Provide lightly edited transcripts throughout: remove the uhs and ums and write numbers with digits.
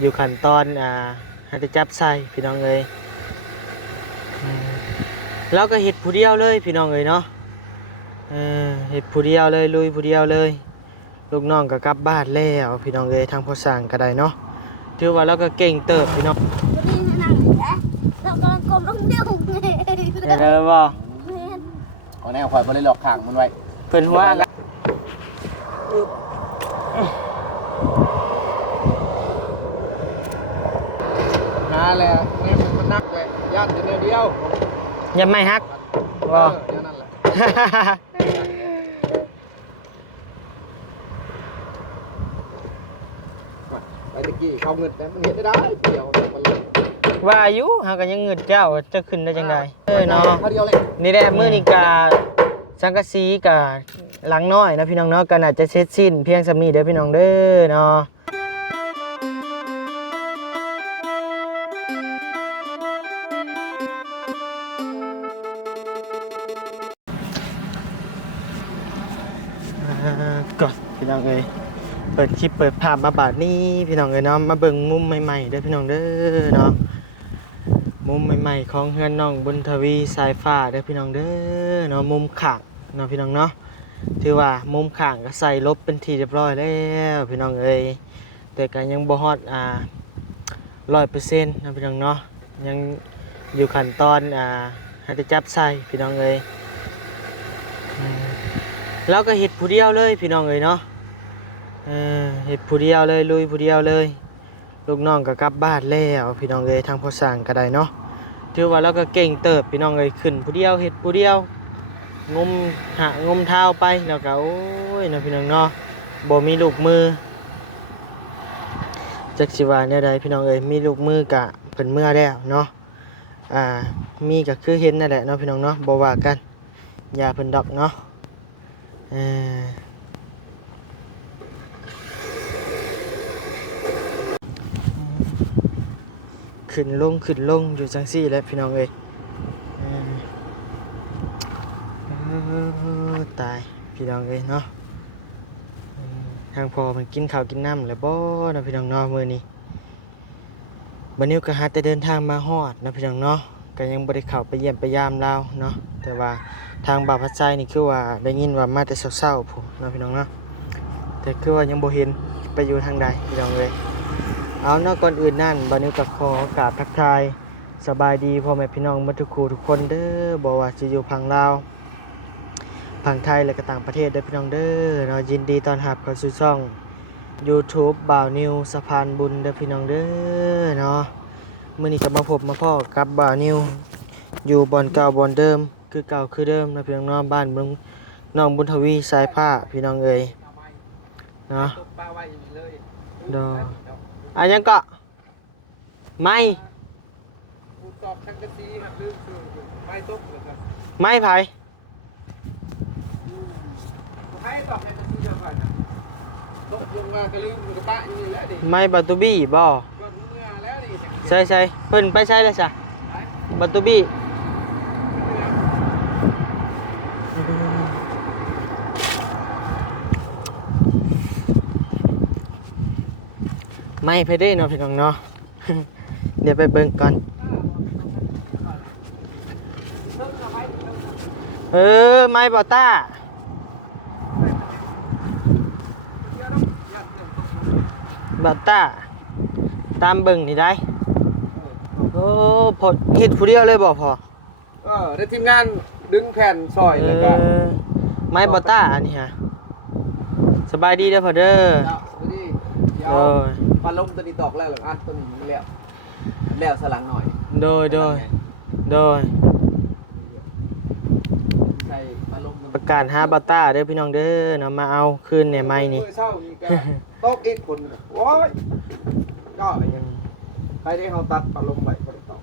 อยู่ขั้นตอนให้ไปจับใส่พี่น้องเอ้ยแล้วก็เฮ็ดผู้เดียวเลยพี่น้องเอ้ยเนาะเฮ็ดผู้เดียวเลยลุยผู้เดียวเลยลูกน้องก็กลับบ้านแล้วพี่น้องเอ้ยทางพ่อสร้างก็ได้เนาะถือว่าเราก็เก่งเติบพี่น้องเรากำลังกลมลงเดียวไงได้เลยบ่เอาแนวคอยบริหลอกขังมันไว้เพิ่นว่าหาแล้วนี่มันนักเลยย่านเดียวยังไม่ฮักบ่นั่นแหละไปตะกี้เขาเงินแต่มันเห็นไม่ได้เดียวมันเลยว่าอายุเฮาก็ยังเงินเจ้าจะขึ้นได้จังไดเนาะเดียวเลยนี่แหละมื้อนี้ก็สังกะสีก็หลังน้อยนะพี่น้องเนาะก็น่าจะเสร็จสิ้นเพียงส่ำนี้เด้อพี่น้องเด้อเนาะก่อนพี่น้องเอ้ยเปิดคลิปเปิดภาพมาบาดนี้พี่น้องเอ้ยเนาะมาเบิ่งมุมใหม่ๆเด้อพี่น้องเด้อเนาะมุมใหม่ๆของเฮือนน้องบุญทวีสายฟ้าเด้อพี่น้องเด้อเนาะมุมข้างเนาะพี่น้องเนาะถือว่ามุมข้างก็ใส่ลบเป็นที่เรียบร้อยแล้วพี่น้องเอ้ยแต่ก็ยังบ่ฮอด100%นะพี่น้องเนาะยังอยู่ขั้นตอนให้ไปจับใส่พี่น้องเอ้ยแล้วก็เฮ็ดผู้เดียวเลยพี่น้องเอ้ยเนาะเฮ็ดผู้เดียวเลยลุยผู้เดียวเลยลูกน้องก็กลับบ้านแล้วพี่น้องเอ้ยทางพ่อสร้างก็ได้เนาะถือว่าเราก็เก่งเติบพี่น้องเอ้ยขึ้นผู้เดียวเฮ็ดผู้เดียวงมงมเท้าไปแล้วก็โอ้ยนะพี่น้องเนาะบ่มีลูกมือจักสิว่าแนวใดพี่น้องเอ้ยมีลูกมือกะเพิ่นเมื่อแล้วเนาะมีก็คือเห็นนั่นแหละเนาะพี่น้องเนาะบ่ว่ากันอย่าเพิ่นดอกเนาะขึ้นลงอยู่จังซี่แหละพี่น้องเอ้ยตายพี่น้องเอ้ยเนาะทางพอมันกินข้าวกินน้ำแล้วบ่เนาะพี่น้องเนาะมื้อนี้บัดนี้ก็หาแต่เดินทางมาฮอดเนาะพี่น้องเนาะก็ยังบ่ได้เข้าไปเยี่ยมไปยามเราเนาะแต่ว่าทางบ่าวพัดไซนี่คือว่าได้ยินว่ามาแต่เช้าๆพุ่นเนาะพี่น้องเนาะแต่คือว่ายังบ่เห็นไปอยู่ทางใดพี่น้องเอ้ยเอาเนาะก่อนอื่นนั่นบัดนี้ก็ขอกราบทักทายสบายดีพ่อแม่พี่น้องหมดทุกคู่ทุกคนเด้อบ่ว่าสิอยู่ฝั่งลาวฝั่งไทยและก็ต่างประเทศเด้อพี่น้องเด้อเนาะยินดีต้อนรับเข้าสู่ช่อง YouTube บ่าวนิวสะพานบุญเด้อพี่น้องเด้อเนาะมื้อนี้ก็มาพบมาพ้อกับบ่าวนิวอยู่บ่อนเก่าบ่อนเดิมคือเก่าคือเดิมนะพี่น้องเนาะบ้านเมืองน้องบุญทวีสายผ้าพี่น้องเอ้ยเนาะดออันยังก็ไม่ตอบทักษีครับลืมไม่ตกเลยครับไม่ไผให้ตอบทักษีเดียวกันนะตกลงมากระลืมกระปะนี่แหละดิไม่บัตตูบี้บ่ใช่เพิ่นไปใช่เลยจ้ะบัตตูบี้ไม่ไปได้เนาะพี่น้องเนาะ เดี๋ยวไปเบิ่งก่อนไม่บอต้าบอต้าตามเบิ่งนี่ได้โอ้พอเฮ็ดผู้เดียวเลยบ่พอได้ทีมงานดึงแผ่นซอยแล้วก็ไม่บอต้าอันนี้ฮะสบายดีเด้อพ่อเด้อเดี๋ยวปลาลมตัวนี้ตอกแล้วหรอตัวนี้มันแล้วสลังหน่อยโดยประกาศหาบอต้าเด้อพี่น้องเด้อเนาะมาเอาคืนเนี่ยไม้นี่ตอกอีกคนโอ้ยก็อะไรเงี้ยใครได้เขาตัดปลาลมไปก็ได้ตอก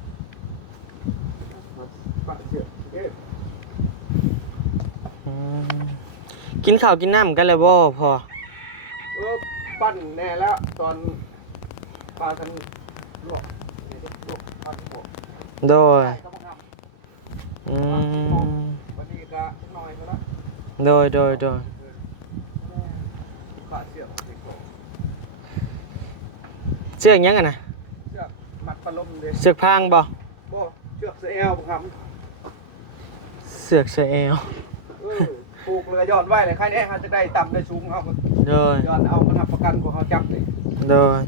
กินข้าวกินน้ำกันเลยบ่พอปั้นแน่แล้วตอนปลาทันลวกปั้นพวกโดยวันนี้ก็น้อยแล้วโดย ชือกหยังอ่ะนะ เชือกมัดปลาลมเด้ เสือกพางบ่ บ่เชือกเสือแอลครับ เสือกเสือเอว ปลูกเรือยอดไว้เลยใครเนี่ยเขาจะได้ต่ำได้สูงเอา โดย ยอดเอามาทำประกันพวกเขาจับเลย โดย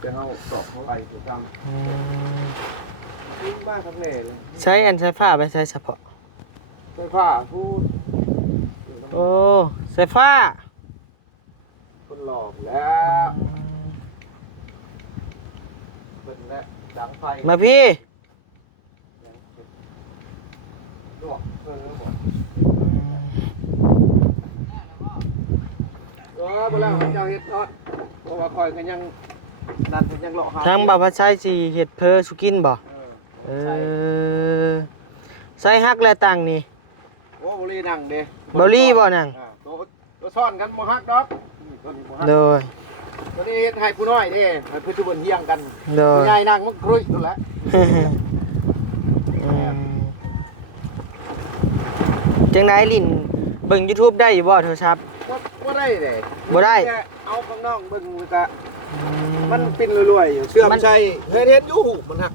เดี๋ยวเขาตอกเขาไปถูกต้อง อืม ยิ่งมากทั้งเล่เลย ใช้อันใช้ฟ้าไปใช้เฉพาะ ไฟฟ้าพูด โอ้ใช้ฟ้า คนหลอกแล้วเป็นแล้วดังไฟ มาพี่ ลวกหมดบ่แล้วเจ้าเฮ็ดเนาะเพราะว่าคอยกันยังนั่นยังเลาะหา ทางบ่าวพระชัยสิเฮ็ดเพอสุกินบ่เออใส่ฮักและตังนี่ โอ้บุรีนั่งเด้ บ่ลี่บ่นั่ง ตัวซ่อนกันบ่ฮักดอกตัวนี้บ่ฮัก โดย ตัวนี้เฮ็ดให้ผู้น้อยเด้ให้ผู้บนเฮียงกัน โดย ผู้ใหญ่นั่งมันครุยนั่นแหละ อืมจังไดลิ้นเบิ่ง YouTube ได้อยู่บ่โทรศัพท์ บ่ได้เด้ บ่ได้ แค่เอาข้างนอกเบิ่งมันก็มันปิ้นรวยๆอยู่เชื่อมใช่เฮ็ดอยู่มันฮัก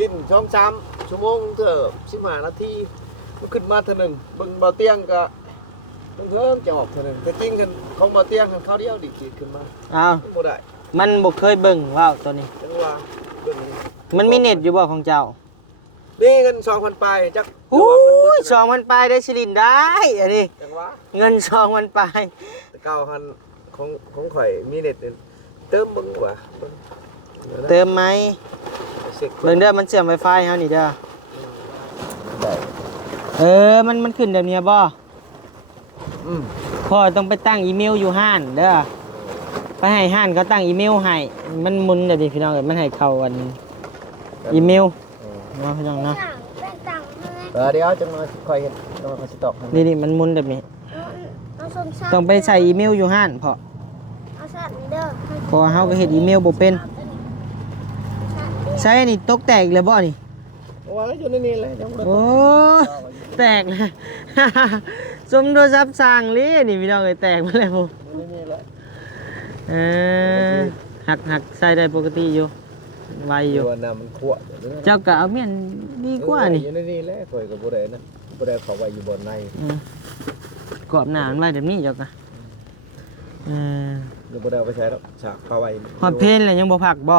ลิ้น2-3ชั่วโมงเถอะ15นาทีมันขึ้นมาเท่านึงเบิ่งเบาเตียงก็เพิ่งจะออกเท่านึงแต่จริงกันของเบาเตียงกันเขาเดียวดิขีดขึ้นมา อ้าว บ่ได้ มันบ่เคยเบิ่งว้าวตัวนี้ จังว่าเบิ่งนี่ มันมีเน็ตอยู่บ่ของเจ้า นี่เงิน 2,000 ปลายจัก อู้ย2,000ปลายได้สิลินได้อันนี้ จังว่า เงิน2,000ปลาย แต่เก่าหันของข่อยมีเน็ตเนี่ยเติมเบิ่งกว่าเบิ่งดี๋ยวนะ เติมไหม เช็ค เบิ่งเด้อมันเชื่อม Wi-Fi เฮานี่เด้อ ได้ มันขึ้นแบบเนี้ยบ่ อืม พ่อต้องไปตั้งอีเมลอยู่ห้านเด้อไปให้ห้านเขาตั้งอีเมลให้มันหมุนเดี๋ยวดิพี่น้องเอ้ยมันให้เข้าอันอีเมลเนาะพี่น้องเนาะ เป็นตังค์เลย เดี๋ยวจังมาข่อยเห็นจังมาข่อยสิตอกให้ นี่มันหมุนแบบนี้ เอาส้มซ่า ต้องไปใส่อีเมลอยู่ห้านเพราะ เอาสัตว์เด้อ เพราะว่าเฮาก็เฮ็ดอีเมลบ่เป็นใช่นี่ตกแตกเลยบ่นี่ ว่าแล้วอยู่ในนี่แหละจังบ่ได้ โอ้แตกเลย สมโทรศัพท์สร้างเลยนี่พี่น้องเอ้ยแตกมาแล้วผม อยู่ในนี่แหละ เออหักใส่ได้ปกติอยู่ไวอยู่ ว่าน้ำมันคั่วอยู่ใน เจ้าก็เอาเมียนดีกว่านี่ อยู่ในนี่แหละข่อยก็บ่ได้นะบ่ได้เข้าไว้อยู่บนใน กรอบหนามันไว้แบบนี้เจ้าก็เออ อยู่บ่ได้เอาไปใช้แล้วฉากเข้าไว้ ฮอดเพนเลยยังบ่ผักบ่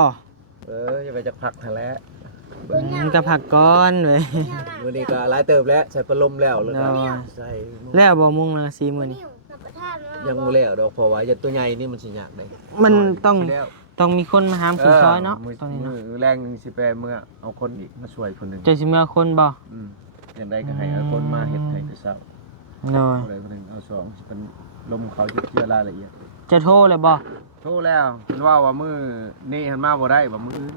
อย่าไปจักผักหั่นแหละ มันก็ผักก้อนเลย มื้อนี้ก็หลายเติบแล้วใช้พัดลมแล้วแล้วก็ เนาะ ใส่ แล้วบ่มุงละสีมื้อนี้ กับประทาน ยังบ่แล้วดอกเพราะว่าอย่าตัวใหญ่นี่มันสิยากได้ มันต้อง แล้ว ต้องมีคนมาหามคุณซอยเนาะตรงนี้ มื เนาะ อแรงสิไปเมื่อเอาคนอีกมาช่วยคนหนึง เจ้าสิมีคนบ่ อย่างใดก็ให้เอาคนมาเฮ็ดให้แต่เช้า เนาะ เอาใดคนหนึงเอาสองสิเป็นลมเขาเชื่อรายละเอียด จะโทรเลยบ่ โทรแล้วเพิ่นว่ามื้อนี้หันมาบ่ได้ว่ามื้ออื่น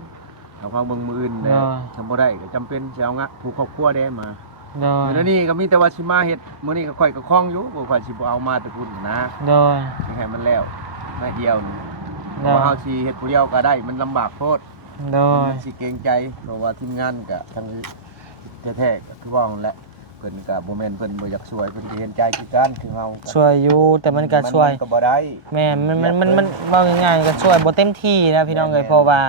เอาความเบิ่งมื้ออื่นได้ทำบ่ได้ก็จำเป็นสิเอางะผู้ครอบครัวได้มา โดย อยู่ในนี้ก็มีแต่ว่าสิมาเฮ็ดมื้อนี้ก็ค่อยก็คล้องอยู่บ่ค่อยสิบ่เอามาแต่พุ่นนะ โดย นี่ให้มันแล้วมาเดียวนี่เพ โด ราะ ย ว่าเฮาสิเฮ็ดผู้เดียวก็ได้มันลำบากโพด โดย สิเกรงใจเพราะว่าทีมงานก็ทั้งแท้ๆก็คือว่านั่นแหละเพิ่นก็บ่แม่นเพิ่นบ่อยากช่วยเพิ่นสิเห็นใจคือกันคือเฮา ช่วยอยู่แต่มันก็ช่วย มันก็บ่ได้ แม่มันว่าง่ายๆก็ช่วยบ่เต็มที่นะพี่น้องเอ้ยเพราะว่า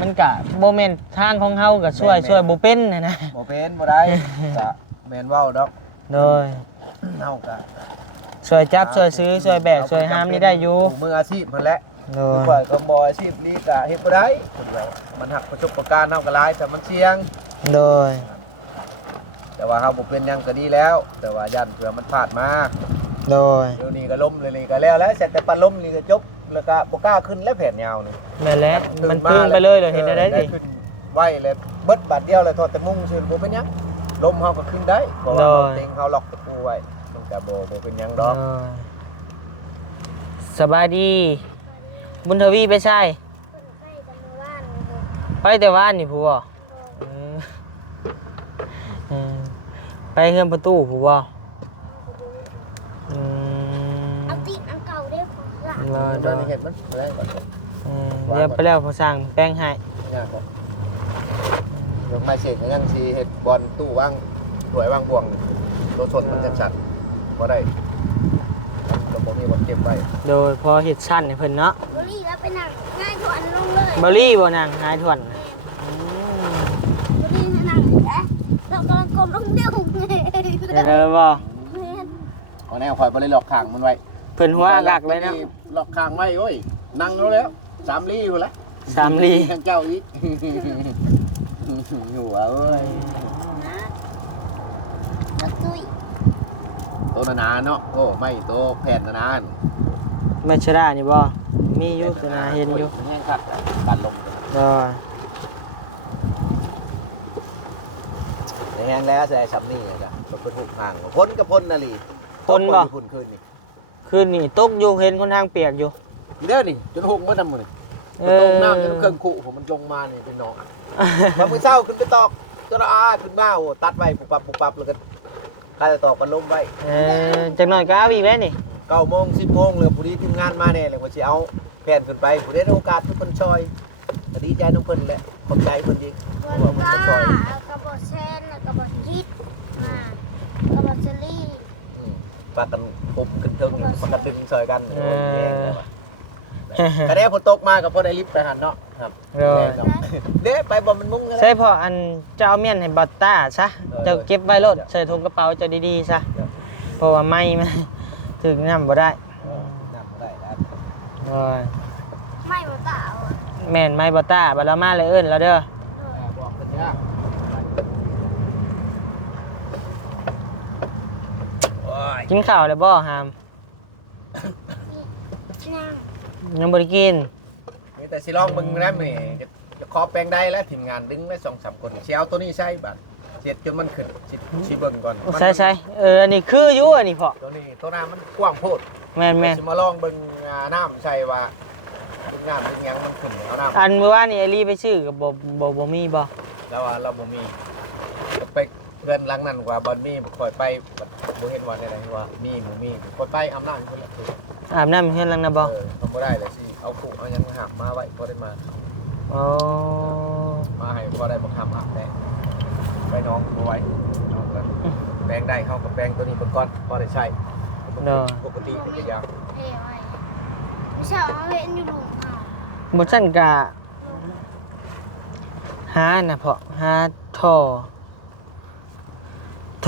มันก็บ่แม่นทางของเฮาก็ช่วยบ่เป็นนะ บ่เป็นบ่ได้ก็แม่นเว้าดอก โดย เฮาก็ ช่วยจับช่วยซื้อช่วยแบกช่วยห้ามนี่ได้อยู่ ผู้มืออาชีพเพิ่นแหละ โด คือย ว่าก็บ่อาชีพนี้ก็เฮ็ดบ่ได้เพิ่นว่ามันหักประสบการณ์เฮาก็หลายแต่มันเสี่ยง โดย แต่ว่าเฮาบ่เป็นหยังก็ดีแล้ว แต่ว่ายันเผื่อมันพลาดมา โดย เดี๋ยวนี้ก็ล้มเลยนี่ก็แล้วเสร็จแต่ปัดล้มนี่ก็จบแล้วก็บ่กล้าขึ้นแล้วแผ่นยาวนี่ นั่นแหละมันพึ่งไปเลยเลยเห็นได้ดิ ขึ้นไว้เลยเบิดบาดเดียวเลยทอดแต่มุ้งซื่อบ่เป็นหยังลมเฮาก็ขึ้นได้เพราะว่าเราเต็งเฮาล็อกตะปูไว้มันก็บ่เป็นหยังดอก สบายดี บุญทวีไปใช่ ใกล้กับมือบ้านไปแต่ว่านนี่ผู้บ่ไปเฮือนประตูผู้บ่ เอาติดอันเก่าได้ของหลัง มา ต ด อ อน นี้เห็นมันแรงก่อน เรียบไปแล้วพอสร้างแป้งให้ ยากบ่ยกไม้เสร็จก็ยังสิเฮ็ดบอลตู้วางถ้วยวางบ่วงตัวชนมันชัดๆบ่ได้ระบบ มีบทเก็บไว้ โดยพอเฮ็ดชั้นให้เพิ่นเนาะ บรีแล้วไปนั่งง่ายถวนลงเลย บ่ลี่บ่นางนายทวนอืม บรีนั่งแอะเรากำลังกลมลงเดียว ได้แล้วบ่ เอาแนวคอยไปเลยหลอกข้างมันไว้ เพิ่นหัวหลักเลยเนาะ หลอกข้างไว้โอ้ยนั่งแล้ว3 ลี้อยู่แล้ว สามลี ทางเจ้าอีกอยู่เอ้ย นะนักตุ้ย โตนาเนาะโอ้ไม่โตแผ่นนาน แม่ชรานี่บ่มีอยู่แต่นาเห็นอยู่ แห้งคักการลง ก็ แห้งแล้วใส่ซับนี่จ้ะเป็นหุบห่างพ้นกับพ้นนาลี คนบ่ พ้นคืนนี่ คืนนี้ตกอยู่เห็นคนทางเปียกอยู่ เด้อนี่จนหุบเมื่อทำมื้อนี่ เอ มันต อก น้ำจนเครื่องขู่ผมมันลงมานี่เป็นหนองพอมื้อเช้าขึ้นไปตอกจนอาขึ้นมาโอ้ตัดไว้ปุบปับแล้วก็ใครจะตอกมันลงไว้ จักหน่อยก็เอาอีกแล้วนี่ 9 โมง 10 โมงเลยผู้ดีทีมงานมาแน่เลยว่าสิเอาแผ่นขึ้นไปผู้ได้โอกาสทุกคนช่วยก็ดีใจน้องเพิ่นแหละขอบใจเพิ่นดี วันก้ากระบอกเซนกระบอกยิดกระบอกเจลลี่ ปากันปุบขึ้นเทิงปากันดึงซอยกันแย่งกระเด้ฝนตกมากับพอได้ลิฟต์ไปหันเนาะครับ เลย เด้ไปบ่มันมุ้งกัน ใช่พออันเจ้าเอาเมียนให้บัตต้าซะเจ้าเก็บไว้รถใส่ถุงกระเป๋าเจ้าดีๆซะเพราะว่าไม่มันถึงน้ำบ่ได้ น้ำได้แล้ว เลย ไม่มาตาอ่ะ แม่นไม่บัตต้าบัดเรามาเลยเอิ้นแล้วเด้อ บอกกันยากโอ้ย กินข้าวแล้วบ่หาม นั่ง ยังบ่ได้กิน มีแต่สิลองมึงนะนี่จะขอแปลงได้แล้วทีมงานดึงได้2-3 คนสิเอาตัวนี้ใช่บัดเสียดจนมันขึ้นสิเบิ่งก่อน ใช่อันนี้คืออยู่อันนี้พอ ตัวนี้ตัวน้ำมันกว้างโพด แม่น สิมาลองเบิ่งน้ำใช่ว่าทุกน้ำทุกยังมันขึ้นเอาน้ำ อันเมื่อวานนี่ไอรีไปซื้อกับบ่มีบ่ แล้วว่าเราบ่มีไปเพื่อนหลังนั้นว่าบ่มีบ่ค่อยไปบ่เห็นว่าได้ว่ามีบ่มีค่อยไปอำนาจเพิ่นละ อาบน้ำเฮ็ดลังนะบ่ ทำบ่ได้เลยสิเอาขู่เอาหยังหักมาไว้บ่ได้มา อ๋อ มาให้บ่ได้บ่ทำอาบแต่ไปน้องบ่ไหวน้องก็แปลงได้เฮาก็แปลงตัวนี้เพิ่นก่อนบ่ได้ใช้ปกติเป็นอย่าง เอ้ยไม่ใช่เอาเห็นอยู่หลุมอ่ะ บ่ซั่นก็หาน่ะพอหาท่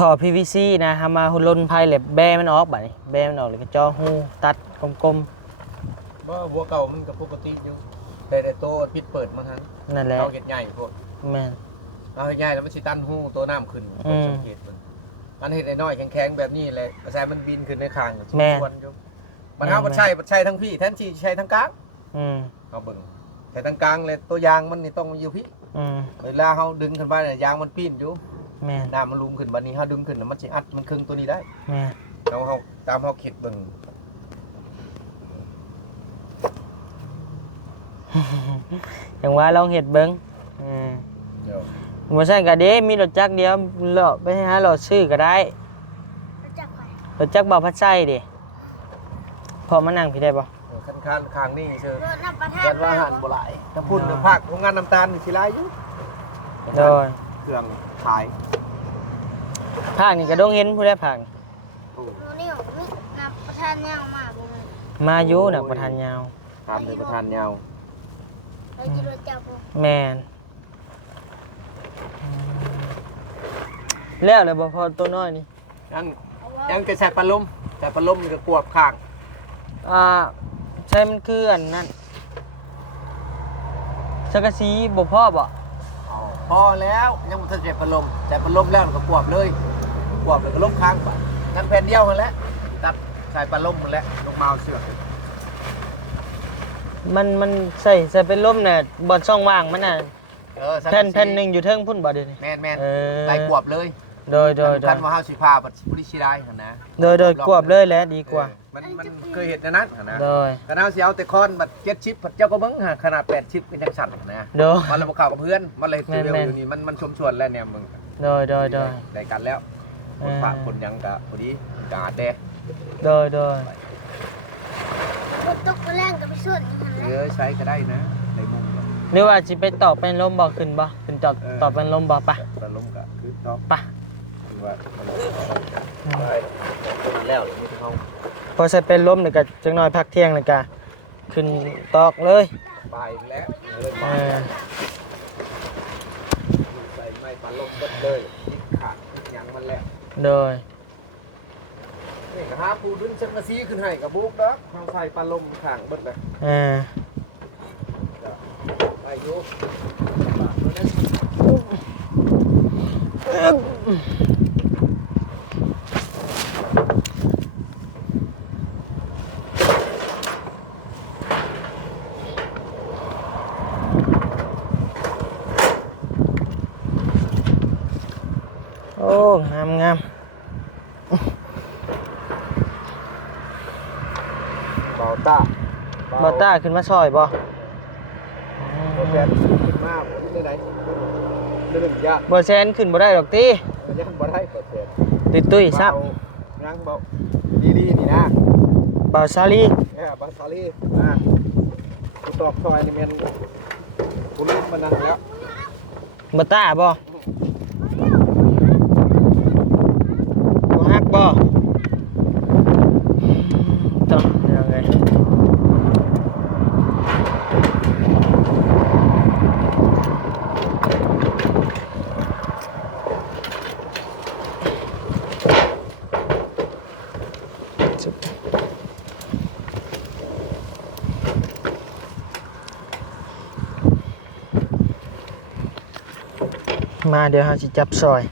อ PVC นะหามาหุ่นลนไผแหลบแบมันออกบัดนี้แบมันออกแล้วก็เจ่อหูตัดกลม บ่หัวเก่ามันก็ปกติอยู่แต่โตปิดเปิดมาทัน ๆนั่นแหละ เอาเฮ็ดใหญ่พวก แม่น เอาเฮ็ดใหญ่แล้วมันสิตันหูตัวน้ำขึ้นสังเกตมันเฮ็ดน้อยๆแข็งๆแบบนี้แหละกระแสมันบินขึ้นในคางส่วนอยู่มันเฮาบ่ใช่ทั้งพี่แทนที่ใช้ทั้งกลาง อืม เอาเบิ่งใช้ทั้งกลางเลยตัวยางมันนี่ต้องอยู่พี่ อืม เวลาเฮาดึงขึ้นไปเนี่ยยางมันปีนอยู่ แม่น น้ำมันลุมขึ้นบัดนี้เฮาดึงขึ้นแล้วมันสิอัดมันครึ่งตัวนี้ได้ แม่น เฮาตามเฮาคิดเบิ่ง จังว่าลองเฮ็ดเบิ่งอืม เดี๋ยว บ่ซั่นก็เด้มีรถจักรเดียวเลาะไปหารถซื้อก็ได้ รู้จักไหม รถจักรเบาพัดไส้ดิพอมานั่งพี่ได้บ่ คันข้างนี่ซื่อ โดนน้ำประทา ยั น นว่าอาหารบ่หลายถ้าพุ่นภาคโรงงานน้ำตาลนี่สิหลายอยู่ โดย เครื่องขาย ภาคนี่ก็ต้องเห็นผู้ได้ภาคนี่ โน่นนี่มีน้ำประทานยาวมากเลย มาอยู่น่ะประธานยาว ทานเลยประธานยาว เราจะรู้จักบ่ แม่นแล้วเลยบ่พอตัวน้อยนี่ ยังจะใส่ปลาลมใส่ปลาลมนี่ก็กวบข้าง ใช่มันคืออันนั้นสังกะสีบ่พอบ่ พอแล้วยังบ่ทันใส่ปลาลมใส่ปลาลมแล้วก็กวบเลยกวบแล้วก็ลบข้างไปงั้นแผ่นเดียวนั่นแหละตัดใส่ปลาลมหมดแล้วลงมาเอาเสือก มันใส่เป็นลมน่ะบ่ช่องว่างมันน่ะ สัง แผ่ กะ น สี แผ่นหนึงอยู่เทิงพุ่นบ่เดี๋ยวนี้ แม่น เออ ไล่กวบเลย โดย คันว่าเฮาสิพาบัดบ่ได้สิได้หั่นนะ โดยกวบเลยแหละดีกว่า มันเคยเห็นนั้นหั่นนะ โดย คันเฮาสิเอาแต่คอนบัด7ชิปเจ้าก็เบิ่งหาขนาด8ชิปเป็นจังสั่นหั่นนะ โดย มันเลยบ่เข้ากับเพื่อนมันเลยเร็ว แม่นๆ อยู่นี่มันชมชวนแล้วเนี่ยมึง โดย ได้กันแล้วคนฝากคนยังกะพอดีกาดแด โดย ฝนตกแรงก็ไปส่วนนี่หั่นแหละ ใช้ก็ได้นะในมุมก็ หรือว่าสิไปตอบเป็นลมบ่ขึ้นบ่ขึ้นตอบเป็นลมบ่ปะ ตะลมก็คือชอบ ปะ ม ว่าได้แล้วอย่างนี้เขา พอใส่เป็นล้มนี่ก็จังน้อยพักเที่ยงนี่ก็ขึ้นตอกเลย ไปแล้ว ใส่ไม้ปลาลมเบิดเลยขาดยังมันแล้ว โดย นี่ก็หาปูดึงเส้นกระซีขึ้นให้กับบุกเด้อเขาใส่ปลาลมข้างเบิดเลย อายุโอ้งามงาม เบาต้า บอต้าขึ้นมาซอยบ่ โปรแกรมขึ้นมากที่ไหนเรื่องยาก บ่แซนขึ้นบ่ได้ดอกติ ยังบ่ได้โปรแกรม ติดตุ้ยซับ ยังเบาดีนี่นะ เบาซาลี เนี่ยบาซาลีนะกูตอกซอยนี่มันกูลืมมันนั่นแล้ว บอต้าบ่ฮักบ่ต่อยังไงมาเดี๋ยวเราจะจับซอย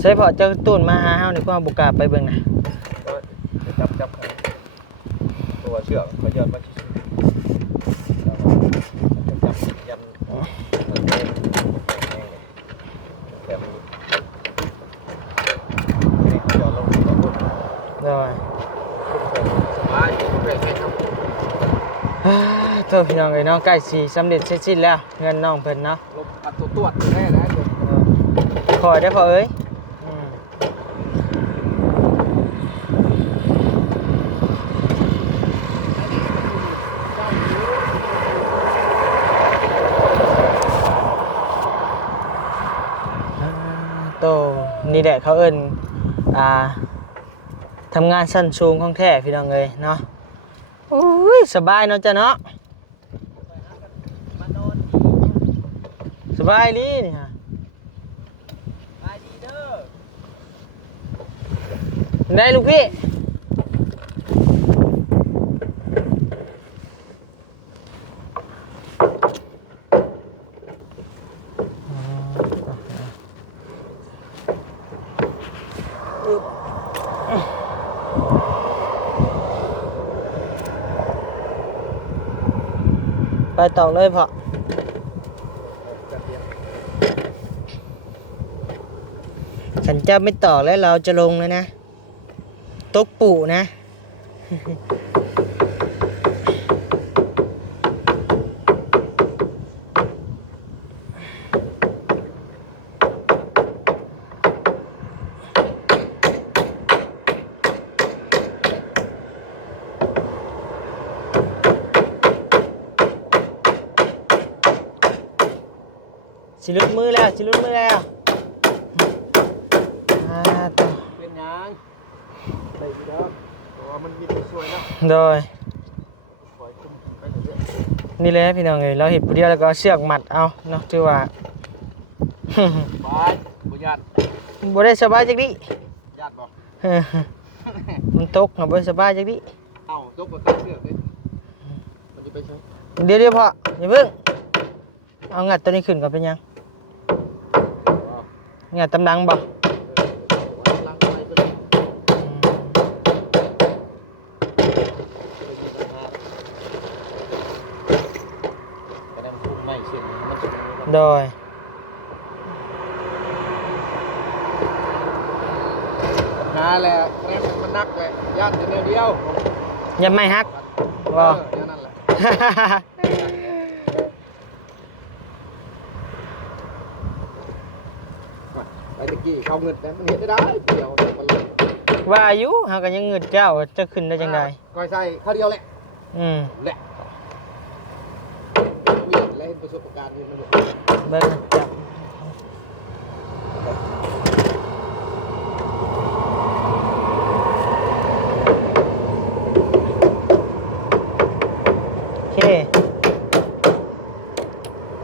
ใช่พอเจ้าตูนมาหาเฮานี่ก็บุกกล้าไปเบิ่งนะ จับตัวเชือกมาเยอะมาชิจับยันแบบนี้จอดลงจอดลง ได้ สบายเรื่อยๆครับ โทษพี่น้องเอ้ยเนาะใกล้สิสำเร็จเสร็จสิ้นแล้วเงินน้องเพิ่นเนาะ ลมอัดตัวแน่นะ ขอได้พอเอ้ยโตนี่แหละเขาเอิ้นทำงานสั้นสูงของแท้พี่น้องเอ้ยเนาะโอ้ยสบายเนาะจ้ะเนาะสบายดีนี่ฮะได้ลูกพี่ไปต่อเลยพ่อฉันจะไม่ต่อแล้วเราจะลงเลยนะตกปู่นะสิลุดมือแล้วสิลุดมือแล้วต่อ เป็นยังไปดีเด้อตัวมันมีสวยนะ โดยนี่แหละพี่น้องเอ้ยเราเห็นผู้เดียวแล้วก็เชือกมัดเอาเนาะถือว่า ไปบุญญาติ บ่ได้สบายจักดิ ญาติบอก มันตกเนาะบ่ได้สบายจักดิ เอ้าตกบนตั้งเชือกเลยมันจะไปใช้ เดี๋ยวพ่ออย่าเพิ่งเอางัดตัวนี้ขึ้นก่อนเป็นยังงัดตำดังบ่ ล้างไปเลยกระดังพุ่งไม่เช่นมันจะ โดย หาแหละแรงมันนักเลยญาติอยู่เดียว ยังไม่ฮักบ่ นั่นแหละไปตะกี้เขาเงินแต่มันเห็นได้เดี๋ยวมันลง ว่าอายุเฮาก็ยังเงิดเจ้าจะขึ้นได้จังได ก้อยใส่ข้าวเดียวแหละ แหละเวียนและเห็นประสบการณ์นี่มัน เบิ่งนะจับ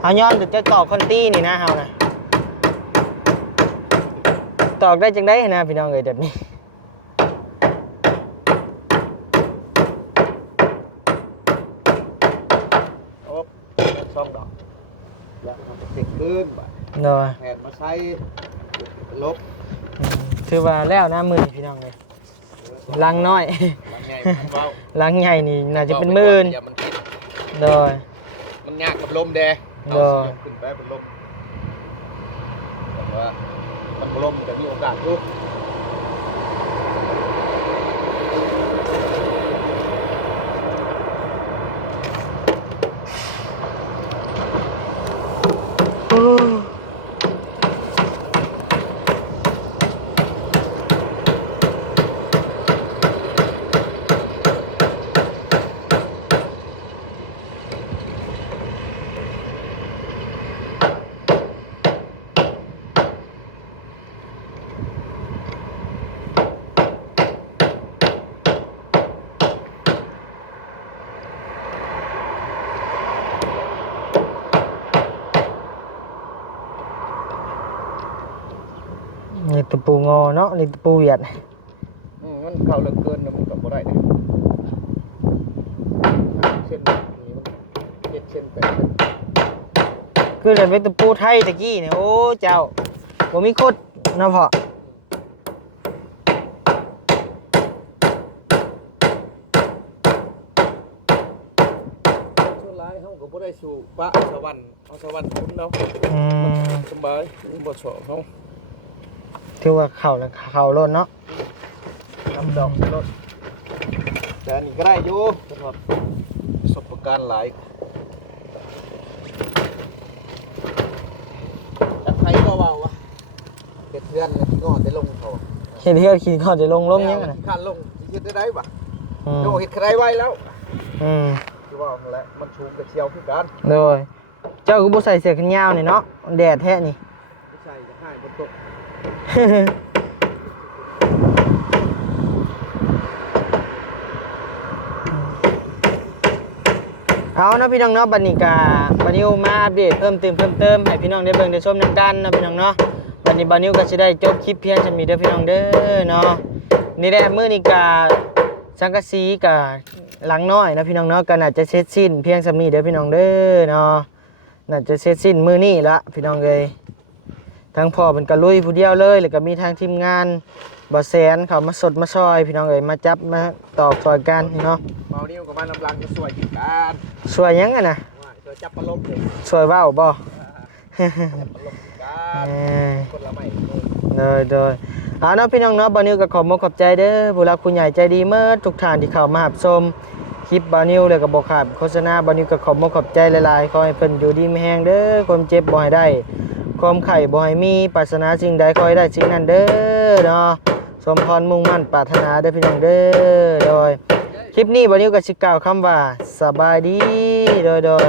เฮาย้อนจะตอกคอนตี้นี่นะเฮานะตอกได้จังได้นะพี่น้องเอ้ยแบบนี้โอ้ช่องดอกอยากทำติดขึ้นบ่ เนาะ แผนมาใช้ลบ ถือว่าแล้วนะมื้อนี้พี่น้องเอ้ยลังน้อย มันใหญ่มันเบา ลังใหญ่นี่น่าจะเป็นหมื่น อย่ามันติด โดย มันยากกับลมแดง โดย ขึ้นไปเป็นลมแต่ว่ามันลมจะมีโอกาสทุก นี่ตะปูงอเนาะนี่ตะปูเหยียด มันเข้าเหลือเกินนะมันกับบ่ได้เลยเส้นนี้มันเจ็ดเส้นแปดเส้น คือเดินไปตะปูไทยตะกี้เนี่ยโอ้เจ้าบ่มีคุดเนาะพ่อ ส่วนร้ายเขาก็บ่ได้สู่ปะสวรรค์เอาสวรรค์คุณเนาะ อืม สบายมีบ่สอเขา ถือว่าเข้าแล้วเข้าโลดเนาะ ทำดอกรถแต่อันนี้ก็ได้อยู่สำหรับประสบการณ์หลายแต่ใครก็เบาวะเด็ดเพื่อนเลยที่ก็ได้ลงเขา เฮ็ดเฮือขี่ก่อนจะลงล้มยัง ไง น่ะ ขั้นลงเฮ็ดได้ปะ อืม โยเฮ็ดใครไว้แล้ว อืม คือว่าแหละมันชูงกับเชียวคือกัน โดยเจ้าก็บ่ใส่เสื้อแขนยาวนี่เนาะแดดแท้นี่ ไม่ใช่จะให้บนตก เอาเนาะพี่น้องเนาะบัดนี้ก็บัดนี้มาอัปเดตเพิ่มเติมให้พี่น้องได้เบิ่งได้ชมนํกันเนาะพี่น้องเนาะบัดนี้บัดนี้ก็สิได้จบคลิปเพียงเท่านี้เด้อพี่น้องเด้อเนาะนี่แหละมื้อนี้ก็สังกะสีก็หลังน้อยนะพี่น้องเนาะก็น่าจะเสร็จสิ้นเพียงส่ำนี้เด้อพี่น้องเด้อเนาะน่าจะเสร็จสิ้นมื้อนี้ละพี่น้องเอ้ยทั้งพ่อเป็นก็ลุยผู้เดียวเลยแล้วก็มีทางทีมงานบ่แสนเขามาสดมาซอยพี่น้องเอ้ยมาจับมาตอกซอยกันเนาะ เมานิ้วกับมันลำลังก็สวยอยู่กัน สวยยังอะนะ ว่าเจอจับปลาลมเลย สวยเว้าบ่ จับปลาลมกันคนละไม่เลย โดยเอาเนาะพี่น้องเนาะบ่าวนิวก็ขอบคุณขอบใจเด้อผู้รักผู้ใหญ่ใจดีเมื่อทุกท่านที่เข้ามารับชมคลิปบ่าวนิวแล้วก็บ่ขาดโฆษณาบ่าวนิวก็ขอบคุณขอบใจหลายๆขอให้เพิ่นอยู่ดีมีแฮงเด้อความเจ็บบ่ให้ได้ความไข้บ่ให้มีปรารถนาสิ่งใดขอให้ได้สิ่งนั้นเด้อเนาะสมพรมุ่งมั่นปรารถนาเด้อพี่น้องเด้อโดยคลิปนี้บ่าวนิวก็สิกล่าวคำว่าสบายดีโดย